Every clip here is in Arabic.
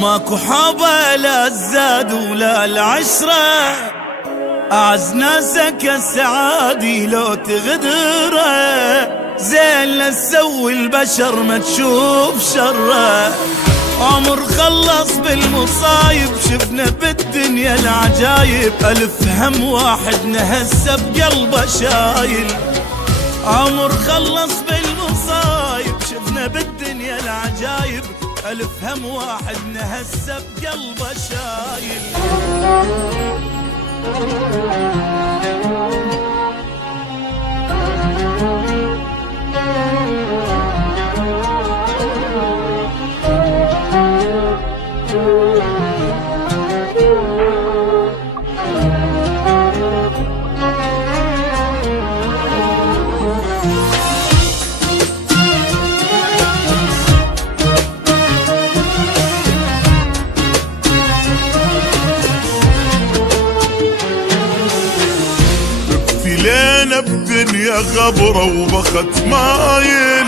ماكو حبة لا الزاد ولا العشرة، أعز ناسك السعادي لو تغدره، زين لا تسوي البشر ما تشوف شره. عمر خلص بالمصايب شفنا بالدنيا العجايب، ألف هم واحد نهسه بقلبه شايل. عمر خلص بالمصايب شفنا بالدنيا العجايب، ألف هم واحد نهسه بقلبه شايل. ابتلينا بدنيا غبرة وبخت مايل،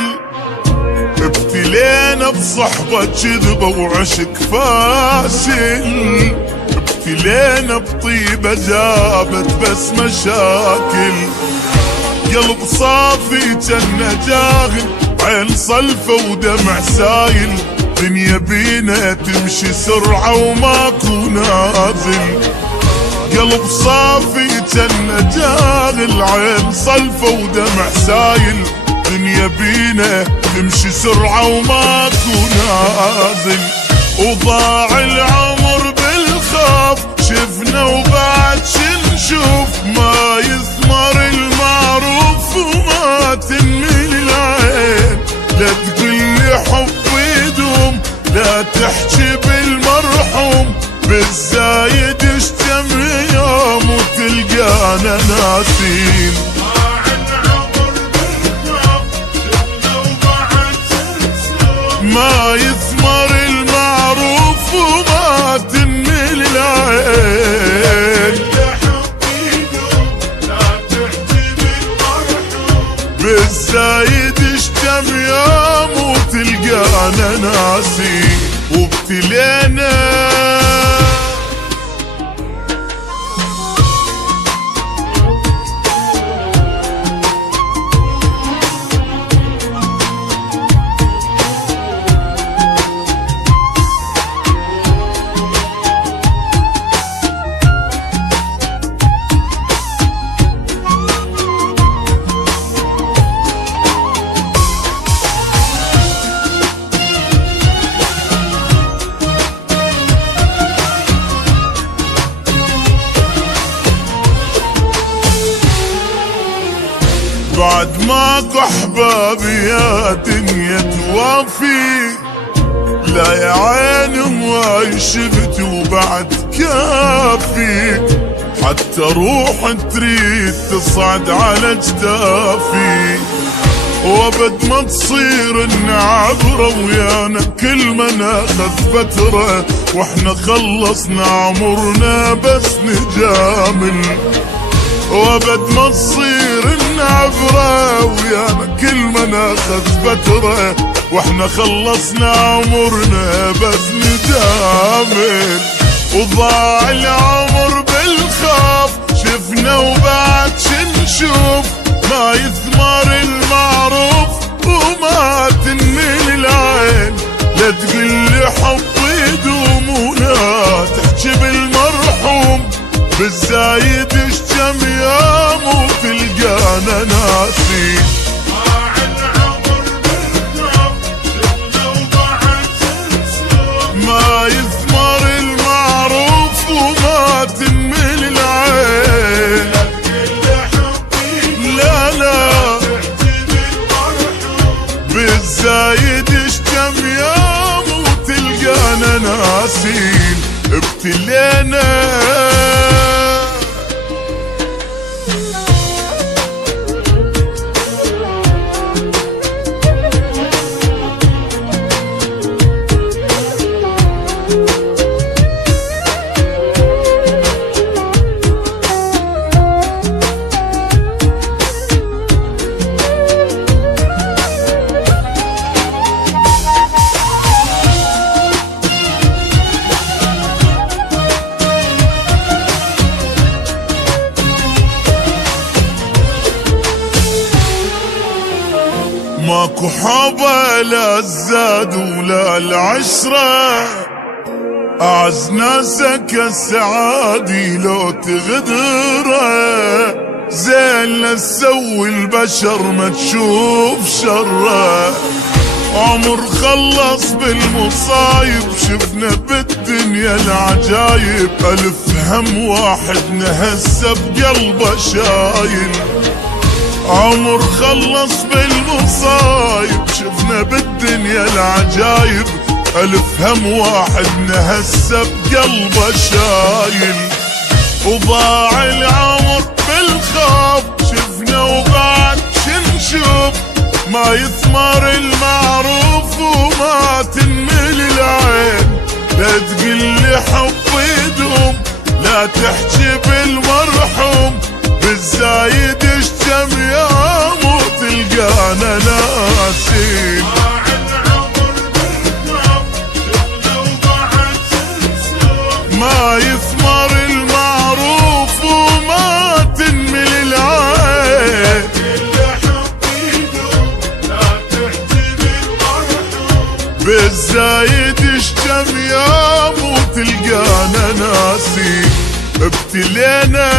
ابتلينا بصحبة كذبة وعشق فاشل، ابتلينا بطيبة جابت بس مشاكل. قلب صافي جنة جاهل، عين صلفة ودمع سايل، دنيا بينا تمشي سرعة وماكو نازل. قلب صافي جنة جاهل، عين صلفة ودمع سايل، دنيا بينا تمشي سرعة وماكو نازل. وضاع العمر بالخوف شفنا وبعد شنشوف، ما يثمر المعروف وما تنمي العين. لا تقولي حب يدوم، لا تحكي بالمرحوم، بالزايد اشتم يوم وتلقانا ناسين. ما يثمر المعروف وما تنمي العين. بالزايد اشتم يوم وتلقانا ناسين. وابتلينا بعد ماكو احبابي يا دنيا توافي، لا يا عيني هواي شفت وبعد كافي. حتى روح تريد تصعد على جدافي، وابد ما تصير النعبرة ويانا كل ما ناخذ فترة، واحنا خلصنا عمرنا بس نجامل. وابد ما تصير النعبرة ويانا كل ما ناخذ فترة، واحنا خلصنا عمرنا بس نجامل. وضاع العمر بالخوف شفنا وبعد شنشوف، ما يثمر المعروف وما تنمي العين. لا تقلي حب يدوم ولا تحكي بالمرحوم، بالزايد اشتم يوم وتلقانا ناسين. ما يثمر المعروف وما تنمي العين. لا لا بالزايد اشتم يوم وتلقانا ناسين. ابتلينا اكو حبه لا الزاد ولا العشرة، اعز ناسك السعادي لو تغدره، زين لا تسوي البشر ما تشوف شره. عمر خلص بالمصايب، شفنا بالدنيا العجايب، ألف هم واحد نهسه بقلبه شايل. عمر خلص بالمصايب، شفنا بالدنيا العجايب، ألف هم واحد نهسه بقلبه شايل. وضاع العمر بالخوف، شفنا وبعد شنشوف، ما يثمر المعروف وما تنمل العين. لا تقلي حب يدوم، لا تحكي بالمرحوم، بالزايد اشتم يوم وتلقانا ناسين. ما يثمر المعروف وما تنمل العين. بالزايد اشتم يوم وتلقانا ناسين. ابتلينا